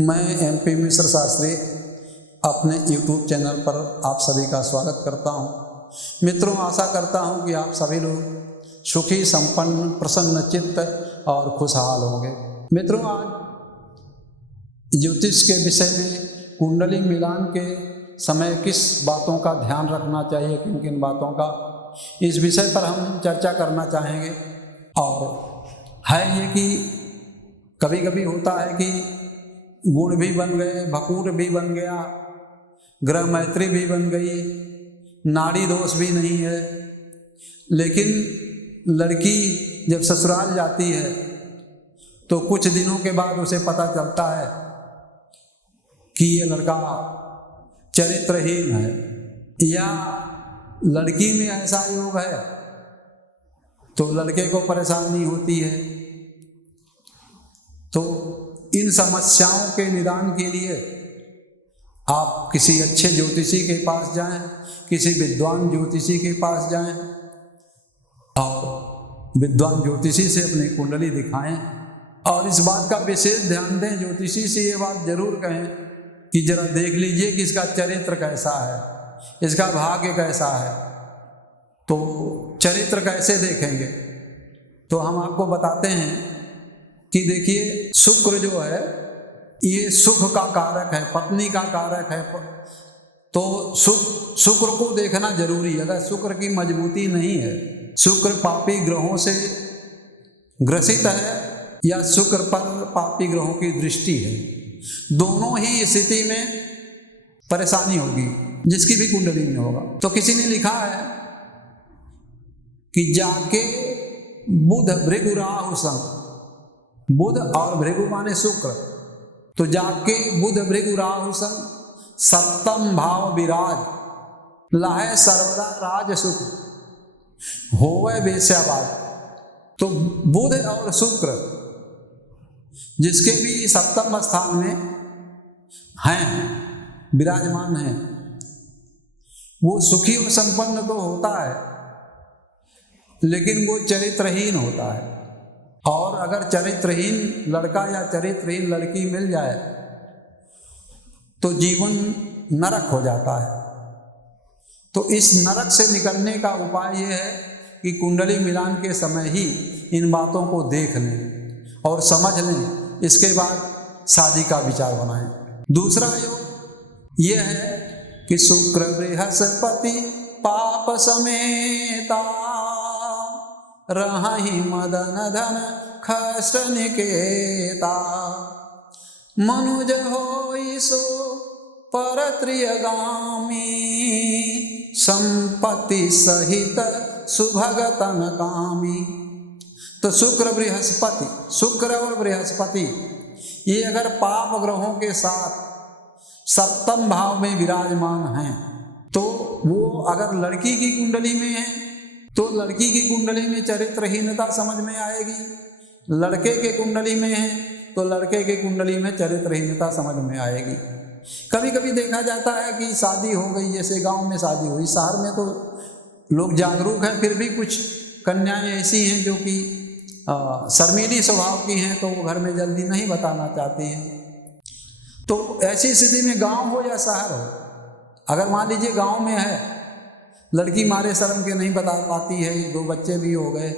मैं MP मिश्र शास्त्री अपने YouTube channel पर आप सभी का स्वागत करता हूं। मित्रों, आशा करता हूं कि आप सभी लोग सुखी, संपन्न, प्रसन्न चित्त और खुशहाल होंगे। मित्रों, आज ज्योतिष के विषय में कुंडली मिलान के समय किस बातों का ध्यान रखना चाहिए, किन किन बातों का, इस विषय पर हम चर्चा करना चाहेंगे। और है ये कि कभी कभी होता है कि गुण भी बन गए, भकूट भी बन गया, ग्रह मैत्री भी बन गई, नाड़ी दोष भी नहीं है, लेकिन लड़की जब ससुराल जाती है तो कुछ दिनों के बाद उसे पता चलता है कि ये लड़का चरित्रहीन है, या लड़की में ऐसा योग है तो लड़के को परेशानी होती है। तो इन समस्याओं के निदान के लिए आप किसी अच्छे ज्योतिषी के पास जाएं, किसी विद्वान ज्योतिषी के पास जाएं और विद्वान ज्योतिषी से अपनी कुंडली दिखाएं। और इस बात का विशेष ध्यान दें, ज्योतिषी से ये बात जरूर कहें कि जरा देख लीजिए कि इसका चरित्र कैसा है, इसका भाग्य कैसा है। तो चरित्र कैसे देखेंगे, तो हम आपको बताते हैं कि देखिए, शुक्र जो है ये सुख का कारक है, पत्नी का कारक है। तो शुक्र को देखना जरूरी है। अगर शुक्र की मजबूती नहीं है, शुक्र पापी ग्रहों से ग्रसित है या शुक्र पर पापी ग्रहों की दृष्टि है, दोनों ही स्थिति में परेशानी होगी, जिसकी भी कुंडली में होगा। तो किसी ने लिखा है कि जाके बुध भृगु राहु संग, बुध और भृगु माने शुक्र, तो जाके बुध भृगु राहु संग सप्तम भाव विराज, लाहे सर्वदा राज सुख, होवे वेश्यावाद। तो बुध और शुक्र जिसके भी सप्तम स्थान में हैं, विराजमान हैं, वो सुखी और संपन्न तो होता है, लेकिन वो चरित्रहीन होता है। और अगर चरित्रहीन लड़का या चरित्रहीन लड़की मिल जाए तो जीवन नरक हो जाता है। तो इस नरक से निकलने का उपाय यह है कि कुंडली मिलान के समय ही इन बातों को देख लें और समझ लें, इसके बाद शादी का विचार बनाएं। दूसरा योग यह है कि शुक्र बृहस्पति पाप समेता, रहि मदन धन खष्ट निकेता, मनुज होई सो परत्रियगामी, संपत्ति सहित सुभगतन कामी। तो शुक्र बृहस्पति, शुक्र और बृहस्पति ये अगर पाप ग्रहों के साथ सप्तम भाव में विराजमान हैं, तो वो अगर लड़की की कुंडली में है तो लड़की की कुंडली में चरित्रहीनता समझ में आएगी, लड़के के कुंडली में है तो लड़के के कुंडली में चरित्रहीनता समझ में आएगी। कभी कभी देखा जाता है कि शादी हो गई, जैसे गांव में शादी हुई, शहर में तो लोग जागरूक हैं, फिर भी कुछ कन्याएं ऐसी हैं जो कि शर्मीली स्वभाव की हैं, तो वो घर में जल्दी नहीं बताना चाहती हैं। तो ऐसी स्थिति में गाँव हो या शहर हो, अगर मान लीजिए गाँव में है, लड़की मारे शर्म के नहीं बता पाती है, 2 बच्चे भी हो गए,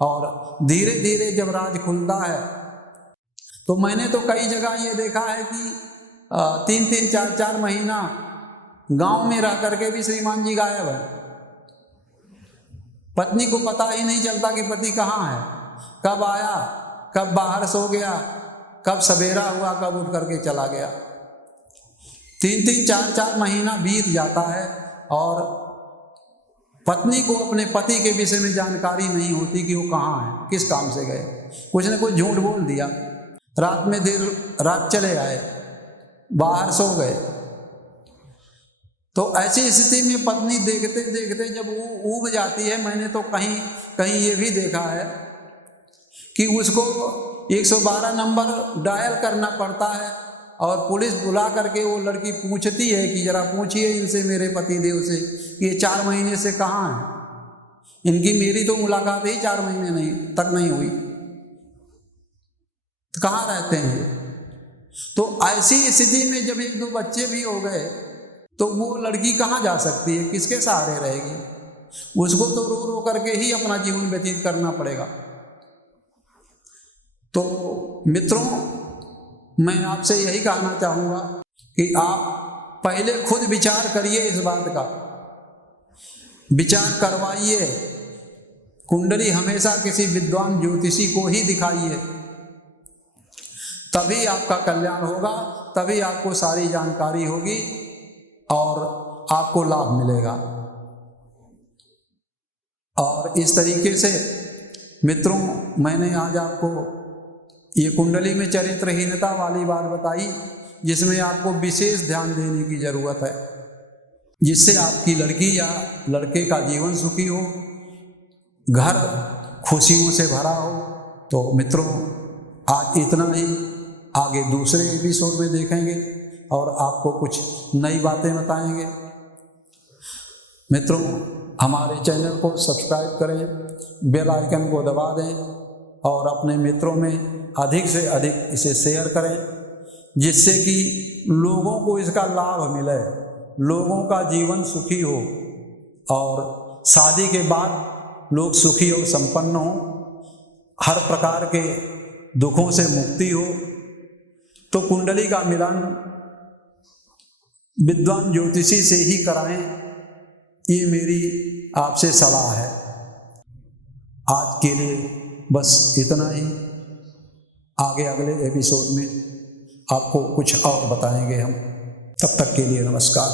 और धीरे धीरे जब राज खुलता है तो मैंने तो कई जगह ये देखा है कि 3-3, 4-4 महीना गांव में रह करके भी श्रीमान जी गायब है। पत्नी को पता ही नहीं चलता कि पति कहाँ है, कब आया, कब बाहर सो गया, कब सवेरा हुआ, कब उठ करके चला गया। 3-3, 4-4 महीना बीत जाता है और पत्नी को अपने पति के विषय में जानकारी नहीं होती कि वो कहाँ है, किस काम से गए। कुछ न कुछ झूठ बोल दिया, रात में देर रात चले आए, बाहर सो गए। तो ऐसी स्थिति में पत्नी देखते देखते जब वो ऊब जाती है, मैंने तो कहीं कहीं ये भी देखा है कि उसको 112 नंबर डायल करना पड़ता है और पुलिस बुला करके वो लड़की पूछती है कि जरा पूछिए इनसे, मेरे पति देव से, कि ये 4 महीने से कहाँ हैं, इनकी मेरी तो मुलाकात ही 4 महीने तक नहीं हुई, तो कहाँ रहते हैं। तो ऐसी स्थिति में जब 1-2 बच्चे भी हो गए तो वो लड़की कहाँ जा सकती है, किसके सहारे रहेगी? उसको तो रो रो करके ही अपना जीवन व्यतीत करना पड़ेगा। तो मित्रों, मैं आपसे यही कहना चाहूँगा कि आप पहले खुद विचार करिए, इस बात का विचार करवाइए। कुंडली हमेशा किसी विद्वान ज्योतिषी को ही दिखाइए, तभी आपका कल्याण होगा, तभी आपको सारी जानकारी होगी और आपको लाभ मिलेगा। और इस तरीके से मित्रों, मैंने आज आपको ये कुंडली में चरित्रहीनता वाली बात बताई, जिसमें आपको विशेष ध्यान देने की जरूरत है, जिससे आपकी लड़की या लड़के का जीवन सुखी हो, घर खुशियों से भरा हो। तो मित्रों, आज इतना ही। आगे दूसरे एपिसोड में देखेंगे और आपको कुछ नई बातें बताएंगे। मित्रों, हमारे चैनल को सब्सक्राइब करें, बेल आइकन को दबा दें और अपने मित्रों में अधिक से अधिक इसे शेयर करें, जिससे कि लोगों को इसका लाभ मिले, लोगों का जीवन सुखी हो और शादी के बाद लोग सुखी और संपन्न हो, हर प्रकार के दुखों से मुक्ति हो। तो कुंडली का मिलन विद्वान ज्योतिषी से ही कराएं, ये मेरी आपसे सलाह है। आज के लिए बस इतना ही। आगे अगले एपिसोड में आपको कुछ और बताएंगे हम। तब तक के लिए नमस्कार।